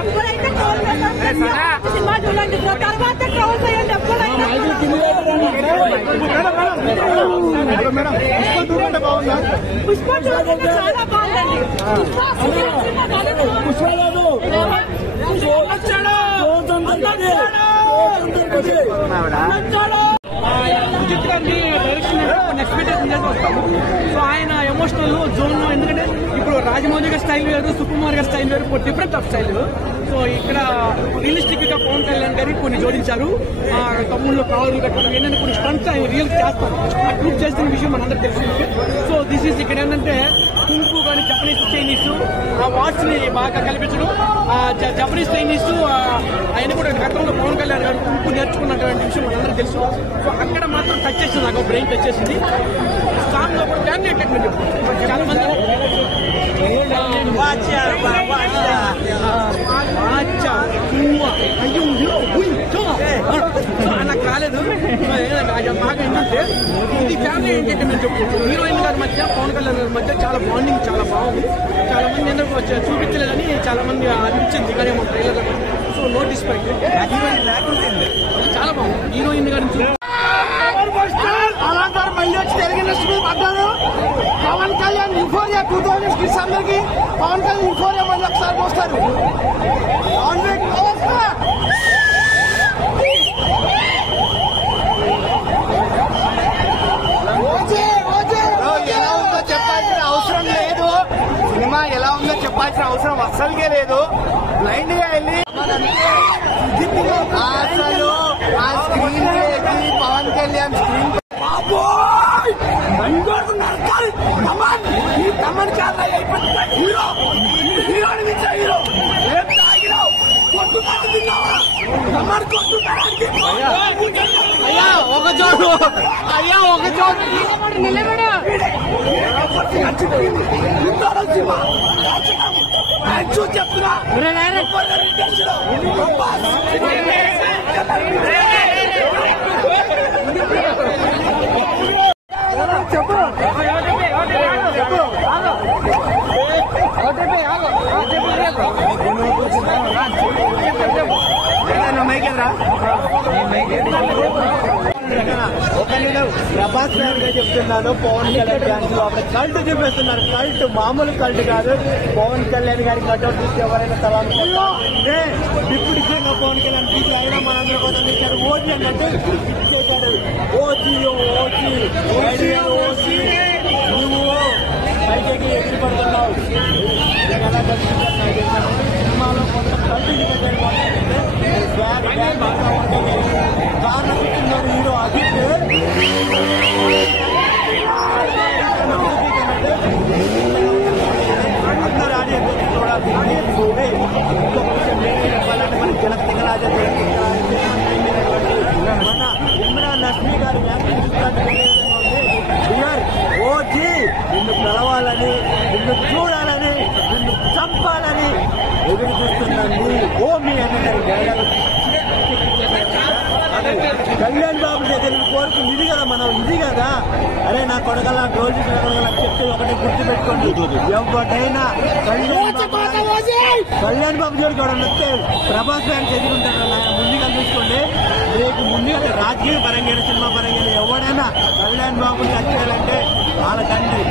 ఎప్పుడైతే సినిమా చూడండి, తర్వాత ట్రోల్ చేయండి. ఎప్పుడైనా పుష్ప చూడండి, చాలా బాగుందండి. సుజిత్ గారిని డైరెక్షన్ ఎక్స్పెక్టేషన్ చేసి వస్తాము. సో ఆయన ఎమోషనల్ జోన్ లో, ఎందుకంటే ఇప్పుడు రాజమౌళి గారి స్టైల్ వేరు, సుకుమార్ గారి స్టైల్ వేరు, డిఫరెంట్ ఆఫ్ స్టైల్. సో ఇక్కడ రియలిస్టిక్ గా పవన్ కళ్యాణ్ గారికి కొన్ని జోడించారు. తమ్ముళ్ళు కావాలి కట్టడం ఏంటంటే కొన్ని స్టంట్స్ ఆయన రియల్ చేస్తారు. ఆ ప్రూవ్ చేస్తున్న విషయం మనందరూ తెలిసింది. సో దిస్ ఈస్ ఇక్కడ ఏంటంటే కుంకు కానీ జపనీస్ చైనీస్ ఆ వాట్స్ ని బాగా కల్పించడం. జపనీస్ చైనీస్ ఆయన కూడా గతంలో పవన్ కళ్యాణ్ గారు కుంకు నేర్చుకున్నటువంటి విషయం మనందరూ తెలుసు. సో అక్కడ మాత్రం టచ్ చేసింది, నాకు బ్రెయిన్ టచ్ చేసింది. సాంగ్ లో కూడా ఫ్యామిలీ టెక్నిక్ చాలా మంది నాకు రాలేదు బాగా ఏంటంటే ఇది ఫ్యామిలీ ఎంటర్టైన్మెంట్ చెప్పుకుంటూ హీరోయిన్ గారి మధ్య పవన్ కళ్యాణ్ గారి మధ్య చాలా బాండింగ్ చాలా బాగుంది. చాలా మంది ఎందుకు చూపించలేదని చాలా మంది అనిపించింది కానీ మా ట్రైలర్. సో నో డిస్పెక్ట్, చాలా బాగుంది హీరోయిన్ గారి పవన్ కళ్యాణ్ యూఫోరియా 2000 కిడ్స్ అందరికి పవన్ కళ్యాణ్ యూఫోరియా మళ్ళీ ఒకసారి మోస్తారు. ఎలా ఉందో చెప్పాల్సిన అవసరం లేదు, సినిమా ఎలా ఉందో చెప్పాల్సిన అవసరం అస్సలుగే లేదు. బ్లైండ్ గా వెళ్ళి అసలు ఆ స్క్రీన్ పవన్ కళ్యాణ్ స్క్రీన్ అయ్యా ఒక చోటు నిలబడు చెప్తున్నా చెప్పు ప్రభాస్ ఫ్యాన్ గా చెప్తున్నాను. పవన్ కళ్యాణ్ ఫ్యాన్స్ అక్కడ కల్ట్ చూపిస్తున్నారు. కల్ట్ మామూలు కల్ట్ కాదు. పవన్ కళ్యాణ్ గారి కట్అవుట్ చూసి ఎవరైనా తలాలు ఇప్పుడు ఇచ్చిన పవన్ కళ్యాణ్ తీసి అయినా మనందరి కోసం ఇచ్చారు. ఓజీ అంటే ఓజీ నువ్వు పైకి ఎగిరి పడుతున్నావు. ఎలా కలుసుకుంటారు సినిమాలో కొంత కల్ట్ కారణం హీరో అజిత్ అందరూ ఆడియన్స్ కూడా చెప్పాలంటే మన జలరాజ మన ఇమ్రాన్ నస్మీ గారి ఓజీ నిన్ను పిలవాలని, నిన్ను చూడాలని, నిన్ను చంపాలని ఎదురు చూస్తున్నాను. ఓమి అన్నారు కళ్యాణ్ బాబు దగ్గర కోరుకుంది ఇది కదా, మనం ఇది కదా. అరే నా కొడగల గోల్డ్ చెప్తే ఒకటే గుర్తు పెట్టుకోండి, ఎవరైనా కళ్యాణ్ బాబు జోడికి ఎవడన్నా వస్తే ప్రభాస్ ఫ్యాన్స్ ఎదురుంటారు. ముందుగా చూసుకోండి, రేపు ముందుగా రాజకీయ పరంగా సినిమా పరంగా ఎవడైనా కళ్యాణ్ బాబుని టచ్ చేయాలంటే వాళ్ళ తండ్రి